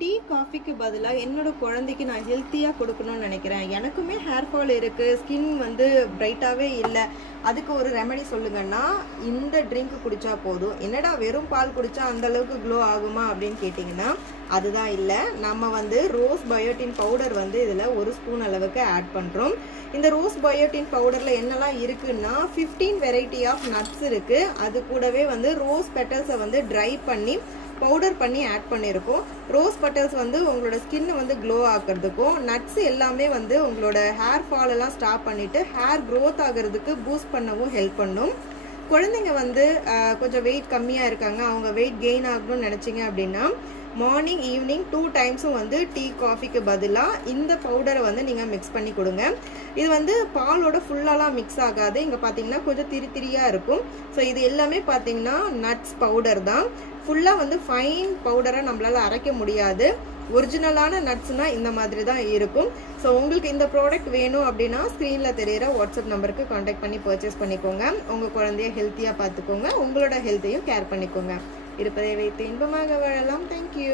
Tea காஃபிக்கு பதிலாக என்னோட குழந்தைக்கு நான் ஹெல்த்தியாக கொடுக்கணும்னு நினைக்கிறேன். எனக்குமே ஹேர் ஃபால் இருக்குது, ஸ்கின் வந்து பிரைட்டாகவே இல்லை. அதுக்கு ஒரு ரெமெடி சொல்லுங்கன்னா, இந்த ட்ரிங்க் குடித்தா போதும். என்னடா வெறும் பால் குடித்தா அந்தளவுக்கு க்ளோ ஆகுமா அப்படின்னு கேட்டிங்கன்னா, அதுதான் இல்லை. நம்ம வந்து ரோஸ் பயோட்டின் பவுடர் வந்து இதில் 1 ஸ்பூன் அளவுக்கு ஆட் பண்ணுறோம். இந்த ரோஸ் பயோட்டின் பவுடரில் என்னெல்லாம் இருக்குன்னா 15 வெரைட்டி ஆஃப் நட்ஸ் இருக்குது. அது கூடவே வந்து ரோஸ் பெட்டல்ஸை வந்து ட்ரை பண்ணி பவுடர் பண்ணி ஆட் பண்ணியிருக்கோம். ரோஸ் பெட்டல்ஸ் வந்து உங்களோட ஸ்கின் வந்து க்ளோ ஆகிறதுக்கும், நட்ஸ் எல்லாமே வந்து உங்களோட ஹேர் ஃபால் எல்லாம் ஸ்டாப் பண்ணிவிட்டு ஹேர் க்ரோத் ஆகிறதுக்கு பூஸ்ட் பண்ணவும் ஹெல்ப் பண்ணும். குழந்தைங்க வந்து கொஞ்சம் வெயிட் கம்மியாக இருக்காங்க, அவங்க வெயிட் கெயின் ஆகணும்னு நினச்சிங்க அப்படின்னா மார்னிங் ஈவினிங் 2 டைம்ஸும் வந்து டீ காஃபிக்கு பதிலாக இந்த பவுடரை வந்து நீங்கள் மிக்ஸ் பண்ணி கொடுங்க. இது வந்து பாலோட ஃபுல்லாலாம் மிக்ஸ் ஆகாது. இங்கே பார்த்தீங்கன்னா கொஞ்சம் திரியாக இருக்கும். ஸோ இது எல்லாமே பார்த்தீங்கன்னா நட்ஸ் பவுடர் தான். ஃபுல்லாக வந்து ஃபைன் பவுடராக நம்மளால் அரைக்க முடியாது. ஒரிஜினலான நட்ஸ்னால் இந்த மாதிரி தான் இருக்கும். ஸோ உங்களுக்கு இந்த ப்ராடக்ட் வேணும் அப்படின்னா ஸ்க்ரீனில் தெரிகிற வாட்ஸ்அப் நம்பருக்கு காண்டாக்ட் பண்ணி பர்ச்சேஸ் பண்ணிக்கோங்க. உங்கள் குழந்தைய ஹெல்த்தியாக பார்த்துக்கோங்க, உங்களோட ஹெல்த்தையும் கேர் பண்ணிக்கோங்க. இருப்பதை வைத்து இன்பமாக வாழலாம். தேங்க்யூ.